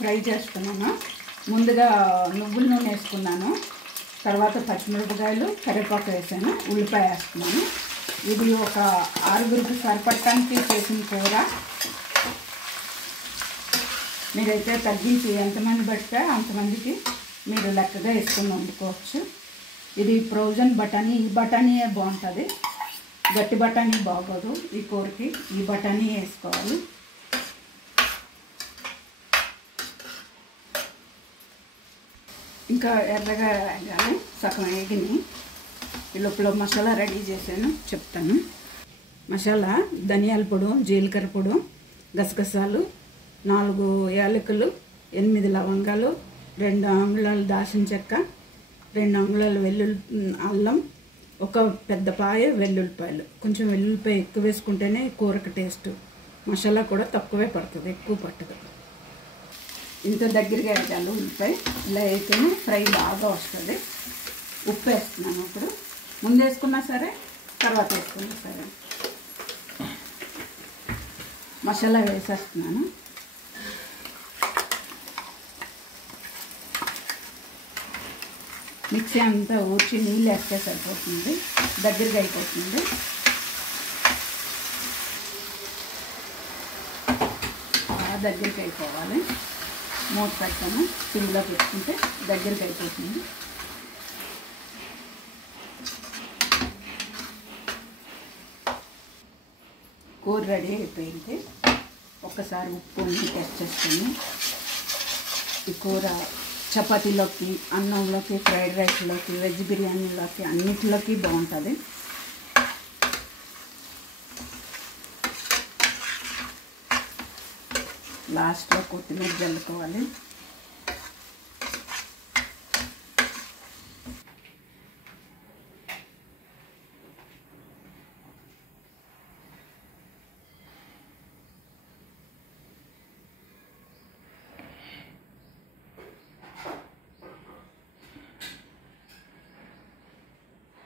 Fry చేస్తున్నాను. ముందుగా నువ్వుల నూనె వేసుకున్నాను, తర్వాత పచ్చిమిరపకాయలు కరివేపాకు వేసాను, ఉల్లిపాయ వేస్తున్నాను. ఇది ఒక 6గురికి సరిపడటానికి చేసిన కూర. మీరైతే తగ్గించి ఎంతమంది పడితే అంతమందికి మీరు లెక్కగా వేసుకొని వండుకోవచ్చు. ఇది ఫ్రోజన్ బఠానీ. ఈ బఠానీయే బాగుంటుంది, గట్టి బఠానీ బాగోదు ఈ కూరకి. ఈ బఠానీ వేసుకోవాలి. ఇంకా ఎర్రగా వేగాలి, సగం వేగిని. ఈ లోపల మసాలా రెడీ చేశాను, చెప్తాను. మసాలా ధనియాల పొడి, జీలకర్ర పొడి, గసగసాలు, 4 యాలకులు, 8 లవంగాలు, 2 అంగుళాలు దాల్చిన చెక్క, 2 అంగుళాలు అల్లం, ఒక పెద్ద పాయ వెల్లుల్లిపాయలు. కొంచెం వెల్లుల్లిపాయ ఎక్కువ వేసుకుంటేనే కూరకు టేస్ట్. మసాలా కూడా తక్కువే పడుతుంది, ఎక్కువ పట్టదు. ఇంత దగ్గరగా వేయాలి ఉల్లిపాయ. ఇలా వేస్తేనే ఫ్రై బాగా వస్తుంది. ఉప్పు వేస్తున్నాను. ఇప్పుడు ముందు వేసుకున్నా సరే, తర్వాత వేసుకున్నా సరే. మసాలా వేసేస్తున్నాను. మిక్సీ అంతా ఊడ్చి నీళ్ళు వేస్తే సరిపోతుంది, దగ్గరగా అయిపోతుంది. దగ్గరికి అయిపోవాలి. మూత పెట్టాను, సిమ్లో పెట్టుకుంటే దగ్గరికి అయిపోతుంది. కూర రెడీ అయిపోయింది. ఒక్కసారి ఉప్పు టెస్ట్ చేసుకొని, ఈ కూర చపాతీలోకి, అన్నంలోకి, ఫ్రైడ్ రైస్లోకి, వెజ్ బిర్యానీలోకి అన్నిటిలోకి బాగుంటుంది. లాస్ట్లో కొత్తిమీర జల్లుకోవాలి.